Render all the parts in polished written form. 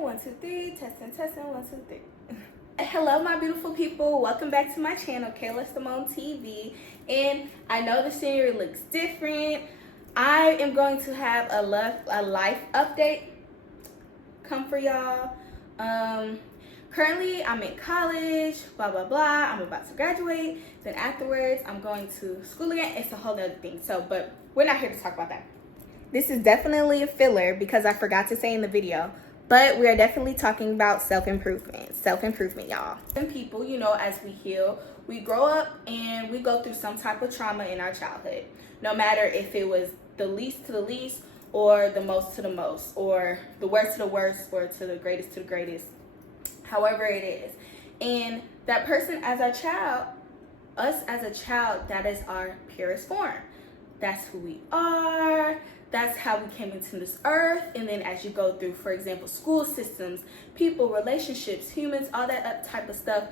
testing, 1, 2, 3, testing, 1, 2, 3. Hello, my beautiful people. Welcome back to my channel, Iamkaylasimonee TV. And I know the scenery looks different. I am going to have a life update come for y'all. Currently, I'm in college, blah, blah, blah. I'm about to graduate. Then afterwards, I'm going to school again. It's a whole other thing. But we're not here to talk about that. This is definitely a filler because I forgot to say in the video. But we are definitely talking about self-improvement. Self-improvement, y'all. Some people, as we heal, we grow up and we go through some type of trauma in our childhood. No matter if it was the least to the least or the most to the most or the worst to the worst or to the greatest. However it is. And that person as our child, us as a child, that is our purest form. That's who we are. That's how we came into this earth. And then as you go through, for example, school systems, people, relationships, humans, all that type of stuff,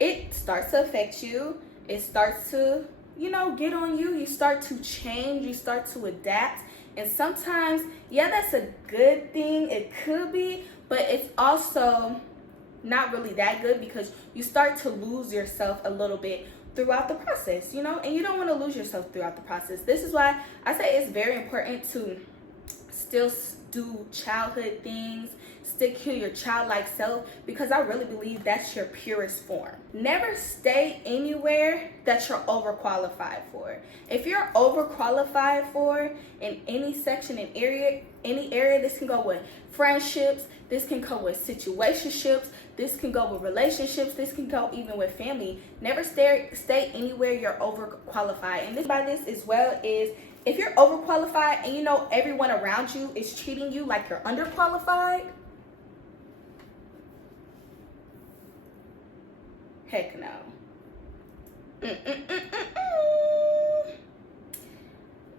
it starts to affect you. It starts to, get on you. You start to change. You start to adapt. And sometimes, yeah, that's a good thing. It could be, but it's also not really that good because you start to lose yourself a little bit throughout the process, and you don't want to lose yourself throughout the process. This is why I say it's very important to still do childhood things, stick to your childlike self, because I really believe that's your purest form. Never stay anywhere that you're overqualified for. If you're overqualified for in any section, in any area, this can go with friendships, this can go with situationships, this can go with relationships, this can go even with family. Never stay anywhere you're overqualified. And by this as well is, if you're overqualified and everyone around you is treating you like you're underqualified, heck no.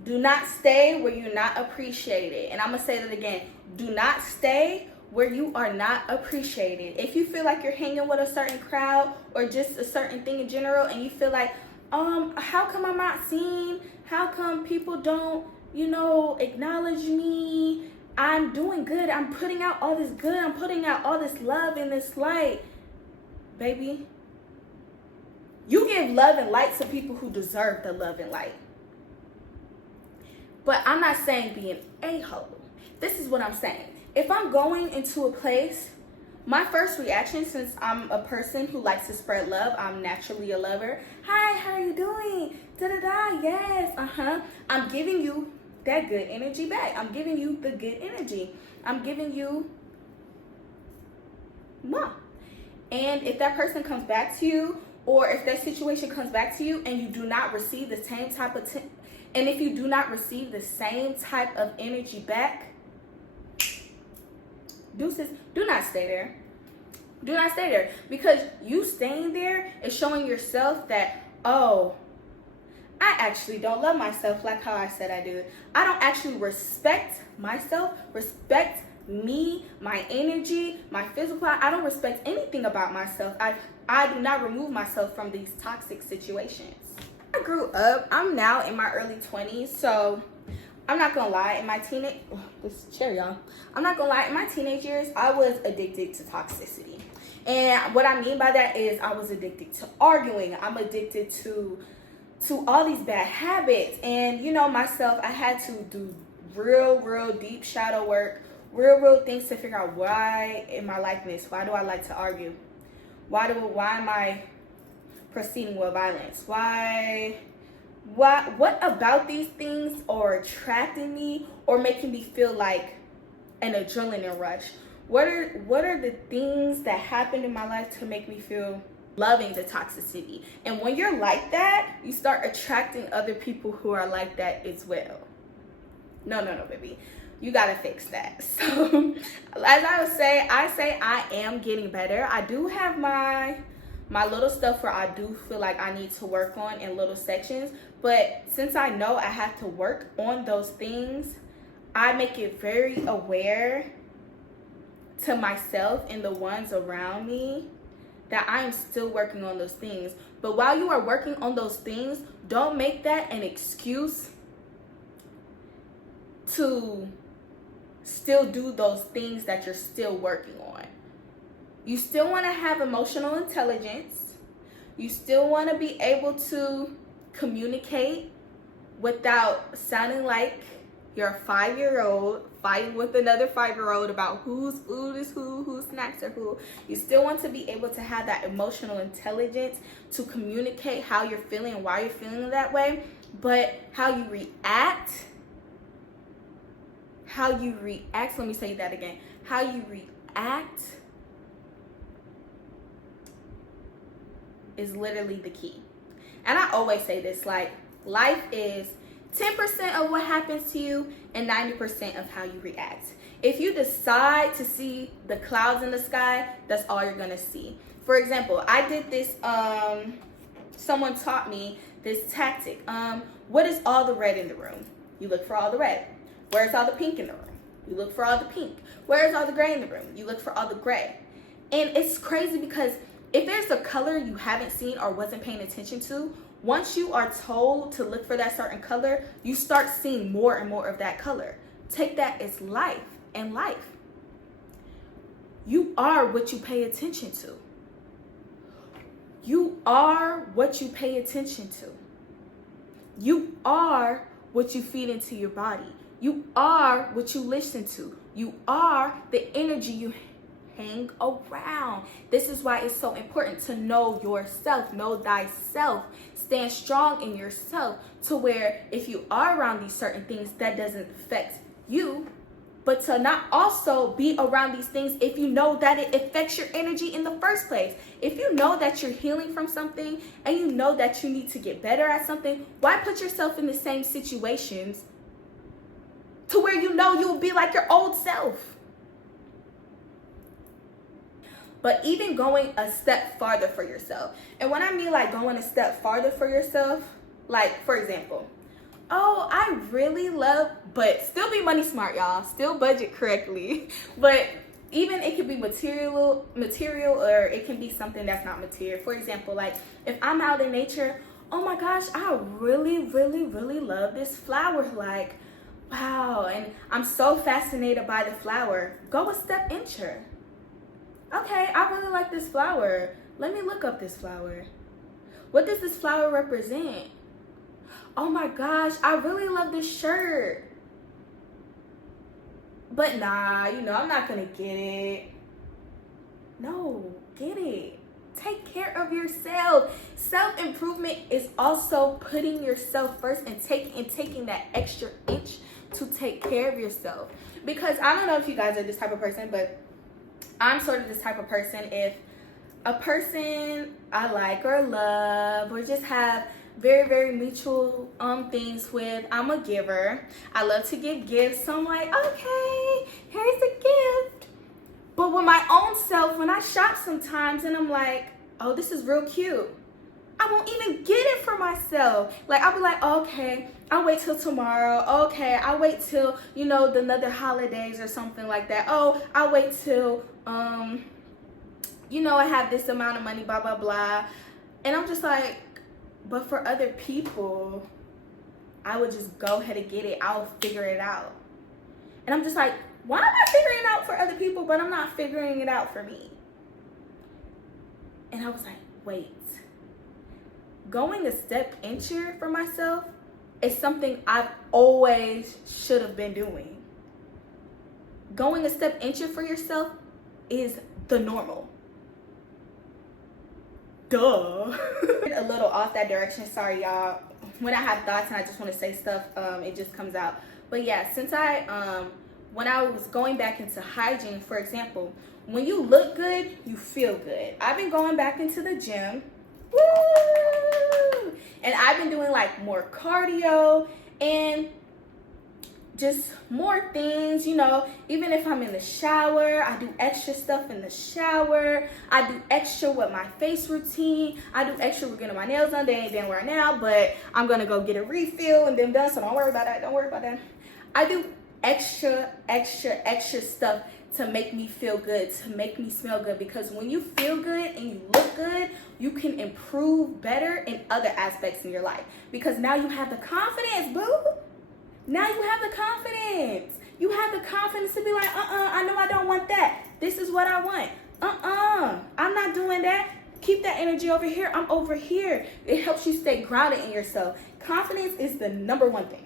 Do not stay where you're not appreciated. And I'm going to say that again. Do not stay where you are not appreciated. If you feel like you're hanging with a certain crowd or just a certain thing in general and you feel like, how come I'm not seen? How come people don't, acknowledge me? I'm doing good. I'm putting out all this good. I'm putting out all this love and this light. Baby, you give love and light to people who deserve the love and light. But I'm not saying be an a-hole. This is what I'm saying. If I'm going into a place, my first reaction, since I'm a person who likes to spread love, I'm naturally a lover. Hi, how are you doing? Da-da-da, yes, I'm giving you that good energy back. I'm giving you the good energy. I'm giving you more. And if that person comes back to you, or if that situation comes back to you and you do not receive the same type of and if you do not receive the same type of energy back, deuces, do not stay there. Do not stay there. Because you staying there is showing yourself that, oh, I actually don't love myself like how I said I do. I don't actually respect myself, respect me, my energy, my physical. I don't respect anything about myself. I do not remove myself from these toxic situations. I grew up, I'm now in my early 20s, so I'm not gonna lie, in my I'm not gonna lie, in my teenage years, I was addicted to toxicity. And what I mean by that is I was addicted to arguing. I'm addicted to all these bad habits. And myself, I had to do real deep shadow work, real things to figure out why am I like this? Why do I like to argue? Why am I proceeding with violence? What about these things are attracting me or making me feel like an adrenaline rush? What are the things that happened in my life to make me feel loving the toxicity? And when you're like that, you start attracting other people who are like that as well. No, baby. You gotta fix that. So as I say I am getting better. I do have my little stuff where I do feel like I need to work on in little sections. But since I know I have to work on those things, I make it very aware to myself and the ones around me that I am still working on those things. But while you are working on those things, don't make that an excuse to still do those things that you're still working on. You still want to have emotional intelligence. You still want to be able to communicate without sounding like you're a 5-year-old fighting with another 5-year-old about whose food is whose snacks are who. You still want to be able to have that emotional intelligence to communicate how you're feeling and why you're feeling that way. But how you react, let me say that again. How you react is literally the key. And I always say this, like, life is 10% of what happens to you and 90% of how you react. If you decide to see the clouds in the sky, that's all you're gonna see. For example, I did this, someone taught me this tactic. What is all the red in the room? You look for all the red. Where's all the pink in the room? You look for all the pink. Where's all the gray in the room? You look for all the gray. And it's crazy because if there's a color you haven't seen or wasn't paying attention to, once you are told to look for that certain color, you start seeing more and more of that color. Take that as life and life. You are what you pay attention to. You are what you pay attention to. You are what you feed into your body. You are what you listen to. You are the energy you hang around. This is why it's so important to know yourself, know thyself, stand strong in yourself, to where if you are around these certain things, that doesn't affect you, but to not also be around these things if you know that it affects your energy in the first place. If you know that you're healing from something and you know that you need to get better at something, why put yourself in the same situations to where you know you'll be like your old self? But even going a step farther for yourself. And when I mean like going a step farther for yourself, like for example, oh, I really love, but still be money smart, y'all. Still budget correctly. But even it could be material, or it can be something that's not material. For example, like if I'm out in nature, oh my gosh, I really, really, really love this flower. Like, wow. And I'm so fascinated by the flower. Go a step incher. Okay, I really like this flower. Let me look up this flower. What does this flower represent? Oh my gosh, I really love this shirt. But nah, I'm not gonna get it. No, get it. Take care of yourself. Self-improvement is also putting yourself first and taking that extra inch to take care of yourself. Because I don't know if you guys are this type of person, but I'm sort of this type of person. If a person I like or love or just have very, very mutual things with, I'm a giver. I love to give gifts. So I'm like, okay, here's a gift. But with my own self, when I shop sometimes and I'm like, oh, this is real cute, I won't even get it for myself. Like, I'll be like, okay, I'll wait till tomorrow. Okay, I'll wait till, the another holidays or something like that. Oh, I'll wait till, I have this amount of money, blah, blah, blah. And I'm just like, but for other people, I would just go ahead and get it. I'll figure it out. And I'm just like, why am I figuring it out for other people, but I'm not figuring it out for me? And I was like, wait. Going a step incher for myself is something I've always should have been doing. Going a step incher for yourself is the normal. Duh. A little off that direction, sorry y'all. When I have thoughts and I just want to say stuff, it just comes out. But yeah, since when I was going back into hygiene, for example, when you look good, you feel good. I've been going back into the gym. Woo! And I've been doing like more cardio and just more things, even if I'm in the shower, I do extra stuff in the shower. I do extra with my face routine. I do extra with getting my nails done. They ain't done right now, but I'm going to go get a refill and then done, so don't worry about that. Don't worry about that. I do extra stuff to make me feel good, to make me smell good, because when you feel good and you look good, you can improve better in other aspects in your life, because now you have the confidence, boo. Now you have the confidence. You have the confidence to be like, I know I don't want that. This is what I want. I'm not doing that. Keep that energy over here. I'm over here. It helps you stay grounded in yourself. Confidence is the number one thing.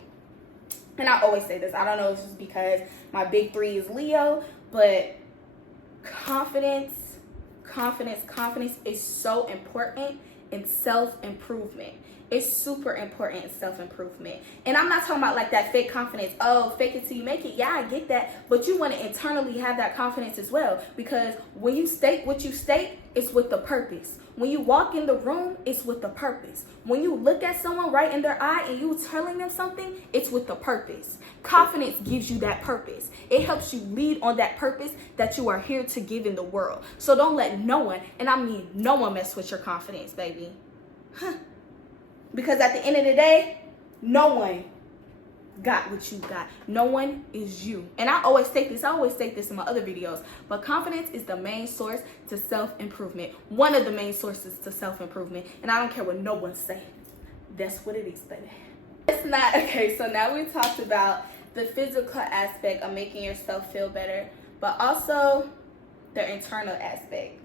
And I always say this. I don't know if it's because my big 3 is Leo, but confidence is so important in self-improvement. It's super important in self-improvement. And I'm not talking about like that fake confidence. Oh, fake it till you make it. Yeah, I get that. But you want to internally have that confidence as well. Because when you state what you state, it's with the purpose. When you walk in the room, it's with the purpose. When you look at someone right in their eye and you telling them something, it's with the purpose. Confidence gives you that purpose. It helps you lead on that purpose that you are here to give in the world. So don't let no one, and I mean no one, mess with your confidence, baby. Because at the end of the day, no one got what you got. No one is you. And I always state this in my other videos, but confidence is the main source to self-improvement. One of the main sources to self-improvement. And I don't care what no one say. That's what it is, baby. It's not, okay, so now we talked about the physical aspect of making yourself feel better, but also the internal aspect.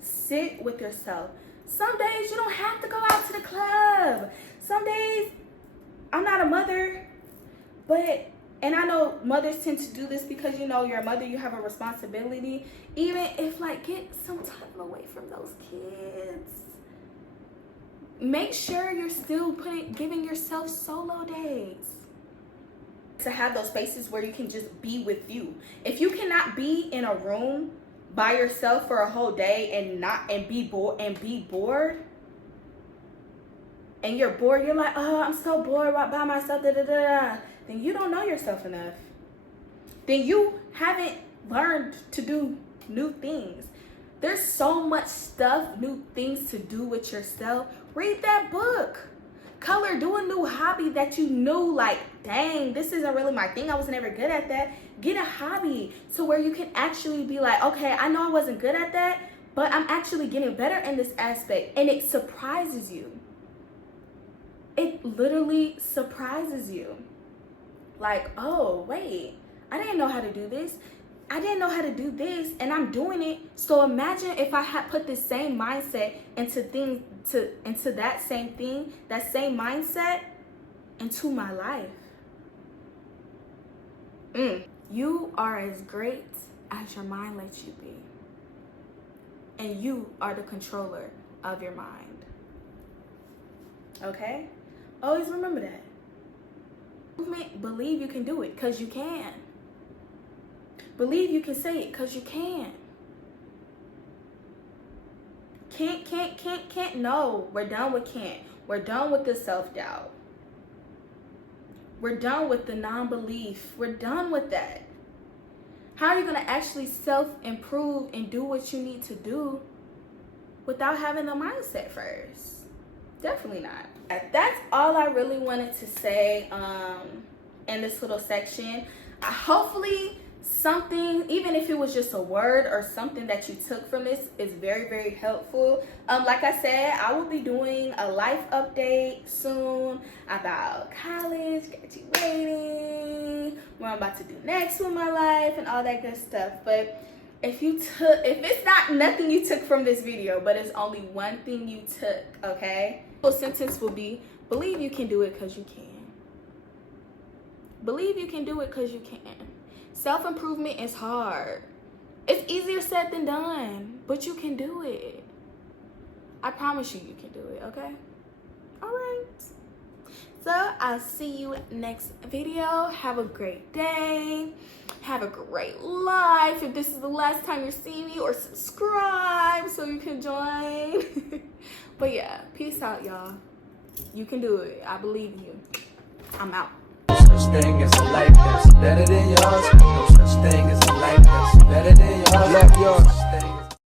Sit with yourself. Some days you don't have to go out to the club. Some days, I'm not a mother, but, and I know mothers tend to do this because, you know, you're a mother, you have a responsibility. Even if, like, get some time away from those kids. Make sure you're still giving yourself solo days. To have those spaces where you can just be with you. If you cannot be in a room by yourself for a whole day and be bored, and you're bored, you're like, oh, I'm so bored by myself, then you don't know yourself enough. Then you haven't learned to do new things. There's so much stuff, new things to do with yourself. Read that book. Color, do a new hobby that you knew, like, dang, this isn't really my thing. I was never good at that. Get a hobby to where you can actually be like, okay, I know I wasn't good at that, but I'm actually getting better in this aspect. And it surprises you. It literally surprises you. Like, oh, wait, I didn't know how to do this. I didn't know how to do this, and I'm doing it. So imagine if I had put this same mindset into that same thing, that same mindset into my life. You are as great as your mind lets you be. And you are the controller of your mind. Okay? Always remember that. Believe you can do it, because you can. Believe you can say it, because you can. Can't. No, we're done with can't. We're done with the self-doubt. We're done with the non-belief. We're done with that. How are you going to actually self-improve and do what you need to do without having the mindset first? Definitely not. That's all I really wanted to say in this little section. Hopefully something, even if it was just a word or something that you took from this, is very, very helpful. Like I said, I will be doing a life update soon about college, graduating, what I'm about to do next with my life, and all that good stuff. But if it's not nothing you took from this video, but it's only one thing you took, okay? The sentence will be, believe you can do it because you can. Believe you can do it because you can. Self-improvement is hard. It's easier said than done, but you can do it. I promise you, you can do it, okay? All right. So I'll see you next video. Have a great day. Have a great life. If this is the last time you're seeing me, or subscribe so you can join. But yeah, peace out, y'all. You can do it. I believe in you. I'm out. Such thing as a life that's better than yours. No such thing as a life that's better than yours. Love yours.